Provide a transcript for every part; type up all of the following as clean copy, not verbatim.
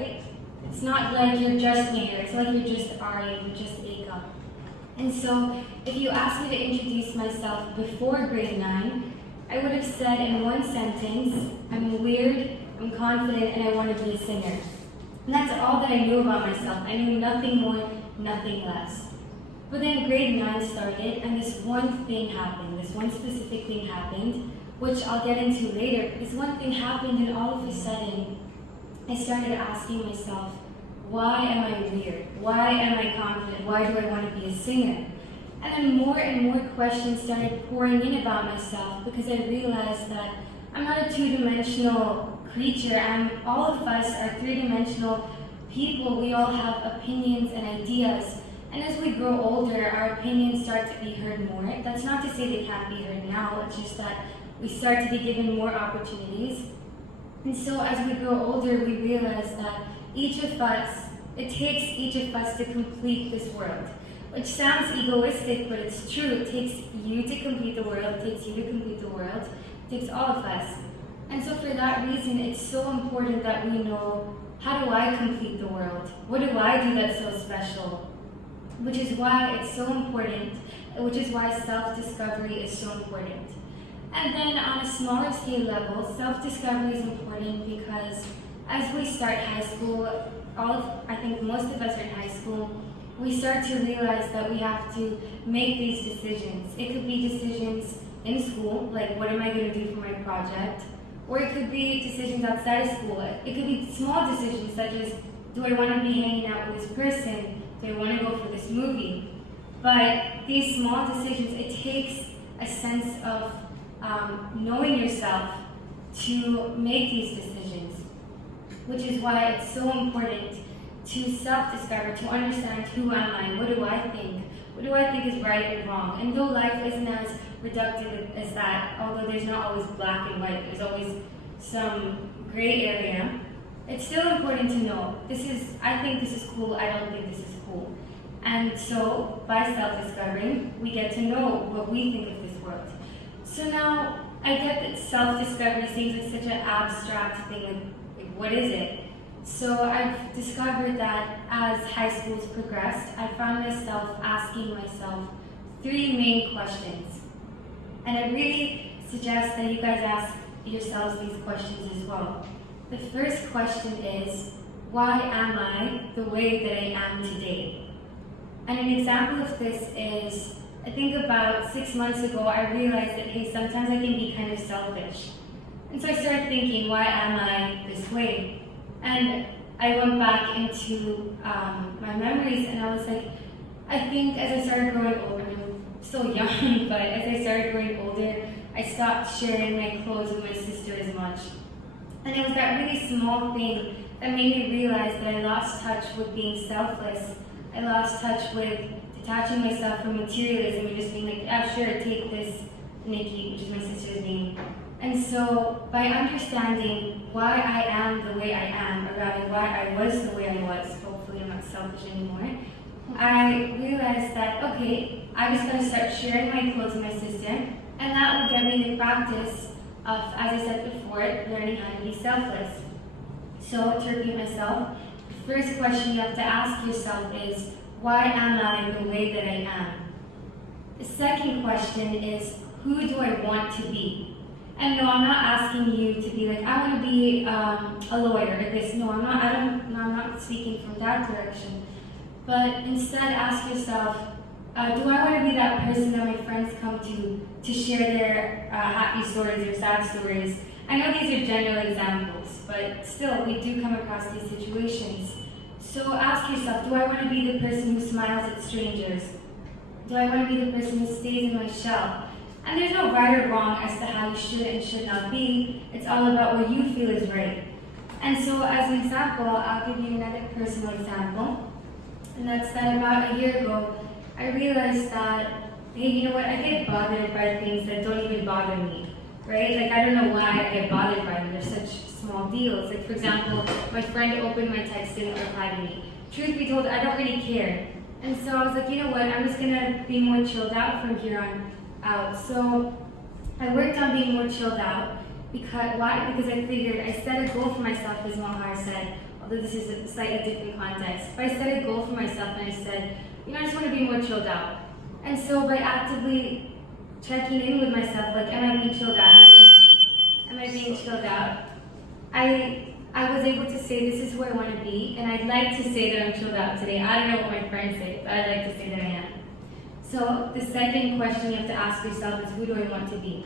right? It's not like you're just Mayor, it's like you're just Ari, you're just Aka. And so, if you asked me to introduce myself before grade 9, I would have said in one sentence, I'm weird, I'm confident, and I want to be a singer. And that's all that I knew about myself. I knew nothing more, nothing less. But then grade 9 started, and this one thing happened, this one specific thing happened, which I'll get into later. This one thing happened, and all of a sudden, I started asking myself, why am I weird? Why am I confident? Why do I want to be a singer? And then more and more questions started pouring in about myself because I realized that I'm not a two-dimensional creature. All of us are three-dimensional people. We all have opinions and ideas. And as we grow older, our opinions start to be heard more. That's not to say they can't be heard now. It's just that we start to be given more opportunities. And so as we grow older, we realize that it takes each of us to complete this world. Which sounds egoistic, but it's true. It takes you to complete the world. It takes you to complete the world. It takes all of us. And so for that reason, it's so important that we know, how do I complete the world? What do I do that's so special? Which is why it's so important, which is why self-discovery is so important. And then on a smaller scale level, self-discovery is important because as we start high school, I think most of us are in high school, we start to realize that we have to make these decisions. It could be decisions in school, like what am I going to do for my project? Or it could be decisions outside of school. It could be small decisions such as, do I want to be hanging out with this person? Do I want to go for this movie? But these small decisions, it takes a sense of knowing yourself to make these decisions, which is why it's so important to self-discover, to understand who am I, what do I think is right and wrong. And though life isn't as reductive as that, although there's not always black and white, there's always some gray area, it's still important to know, I think this is cool, I don't think this is cool. And so, by self-discovering, we get to know what we think of this world. So now, I get that self-discovery seems like such an abstract thing, like what is it? So I've discovered that as high school's progressed, I found myself asking myself 3 main questions. And I really suggest that you guys ask yourselves these questions as well. The first question is, why am I the way that I am today? And an example of this is, I think about 6 months ago, I realized that, hey, sometimes I can be kind of selfish. And so I started thinking, why am I this way? And I went back into my memories, and I was like, I think as I started growing older, I'm still young, but as I started growing older, I stopped sharing my clothes with my sister as much. And it was that really small thing that made me realize that I lost touch with being selfless. I lost touch with detaching myself from materialism and just being like, yeah, sure, take this, Nikki, which is my sister's name. And so, by understanding why I am the way I am, or rather why I was the way I was, hopefully I'm not selfish anymore, I realized that, okay, I'm just going to start sharing my clothes with my sister, and that will get me the practice of, as I said before, learning how to be selfless. So, to repeat myself, the first question you have to ask yourself is, why am I the way that I am? The second question is, who do I want to be? And no, I'm not asking you to be like, I want to be a lawyer or this. No, I'm not speaking from that direction. But instead, ask yourself, do I want to be that person that my friends come to share their happy stories or sad stories? I know these are general examples, but still, we do come across these situations. So ask yourself, do I want to be the person who smiles at strangers? Do I want to be the person who stays in my shell? And there's no right or wrong as to how you should and should not be. It's all about what you feel is right. And so as an example, I'll give you another personal example. And that's that about a year ago, I realized that, hey, you know what, I get bothered by things that don't even bother me, right? Like, I don't know why I get bothered by them. They're such small deals. Like, for example, my friend opened my text, didn't reply to me. Truth be told, I don't really care. And so I was like, you know what, I'm just gonna be more chilled out from here on out. So I worked on being more chilled out. Because why? Because I figured I set a goal for myself, as Mahar said. although this is a slightly different context. But I set a goal for myself and I said, I just want to be more chilled out. And so by actively checking in with myself, like, am I being chilled out? Am I being chilled out? I was able to say this is who I want to be, and I'd like to say that I'm chilled out today. I don't know what my friends say, but I'd like to say that I am. So the second question you have to ask yourself is, who do I want to be?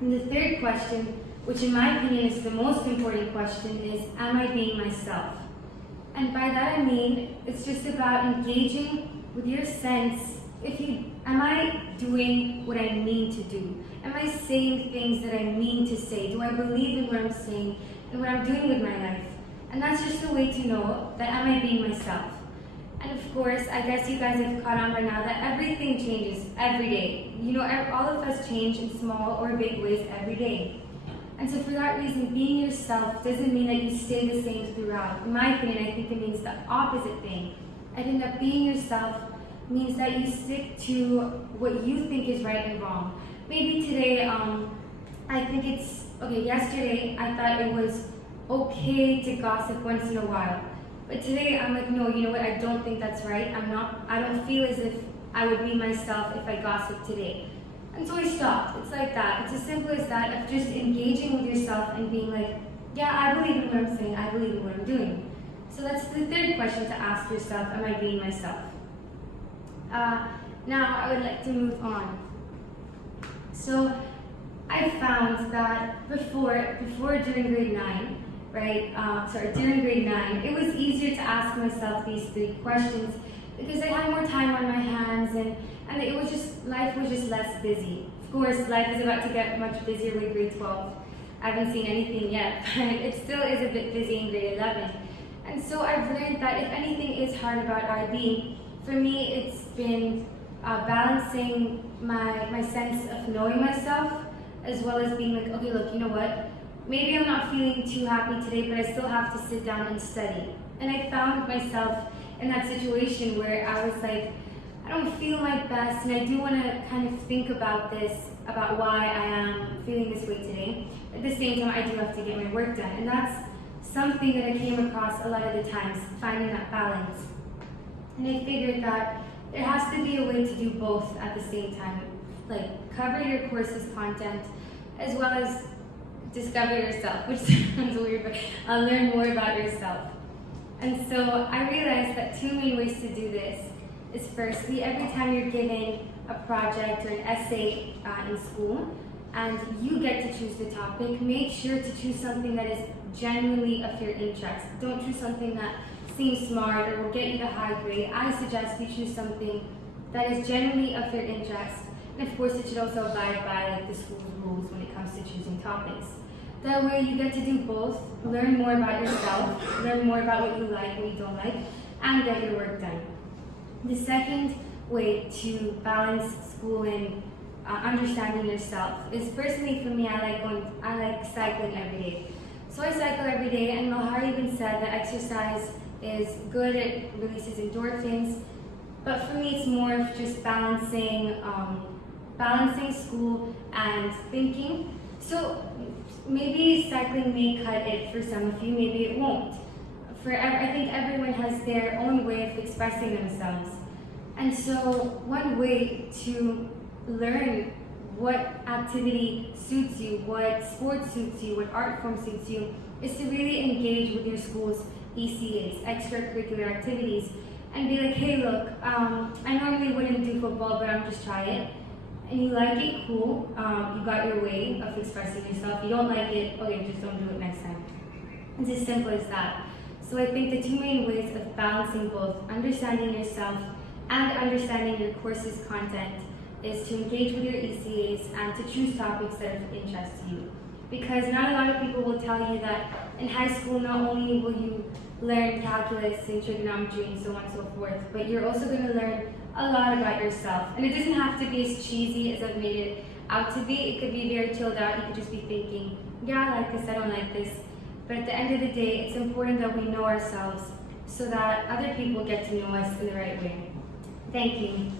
And the third question, which in my opinion is the most important question, is, am I being myself? And by that I mean, it's just about engaging with your sense. Am I doing what I mean to do? Am I saying things that I mean to say? Do I believe in what I'm saying and what I'm doing with my life? And that's just a way to know that am I being myself? And of course, I guess you guys have caught on by now that everything changes every day. All of us change in small or big ways every day. And so for that reason, being yourself doesn't mean that you stay the same throughout. In my opinion, I think it means the opposite thing. I think that being yourself means that you stick to what you think is right and wrong. Maybe today, yesterday I thought it was okay to gossip once in a while. But today I'm like, no, you know what, I don't think that's right. I don't feel as if I would be myself if I gossip today. And so I stopped. It's like that. It's as simple as that, of just engaging with yourself and being like, yeah, I believe in what I'm saying, I believe in what I'm doing. So that's the third question to ask yourself, am I being myself? Now I would like to move on. So I found that during grade 9, during grade 9, it was easier to ask myself these 3 questions because I had more time on my hands and life was just less busy. Of course, life is about to get much busier with grade 12. I haven't seen anything yet, but it still is a bit busy in grade 11. And so I've learned that if anything is hard about IB, for me it's been balancing my sense of knowing myself as well as being like, okay, look, you know what? Maybe I'm not feeling too happy today, but I still have to sit down and study. And I found myself in that situation where I was like, I don't feel my best, and I do want to kind of think about why I am feeling this way today. At the same time, I do have to get my work done. And that's something that I came across a lot of the times, finding that balance. And I figured that there has to be a way to do both at the same time, like cover your course's content as well as discover yourself, which sounds weird, but learn more about yourself. And so I realized that 2 main ways to do this is, firstly, every time you're given a project or an essay in school and you get to choose the topic, make sure to choose something that is genuinely of your interest. Don't choose something that seems smart or will get you the high grade. I suggest you choose something that is genuinely of your interest. And of course, it should also abide by the school's rules when it comes to choosing topics. That way you get to do both, learn more about yourself, learn more about what you like, what you don't like, and get your work done. The second way to balance school and understanding yourself is, personally for me, I like cycling every day. So I cycle every day, and Malhar even said that exercise is good, it releases endorphins, but for me it's more of just balancing school and thinking. So maybe cycling may cut it for some of you, maybe it won't. I think everyone has their own way of expressing themselves. And so one way to learn what activity suits you, what sport suits you, what art form suits you, is to really engage with your school's ECAs, extracurricular activities, and be like, hey look, I normally wouldn't do football, but I'm just try it. And you like it, cool, you got your way of expressing yourself. You don't like it, okay, just don't do it next time. It's as simple as that. So I think the 2 main ways of balancing both understanding yourself and understanding your course's content is to engage with your ECAs and to choose topics that are of interest to you. Because not a lot of people will tell you that in high school not only will you learn calculus and trigonometry and so on and so forth, but you're also going to learn a lot about yourself. And it doesn't have to be as cheesy as I've made it out to be. It could be very chilled out. You could just be thinking, yeah, I like this, I don't like this. But at the end of the day, it's important that we know ourselves so that other people get to know us in the right way. Thank you.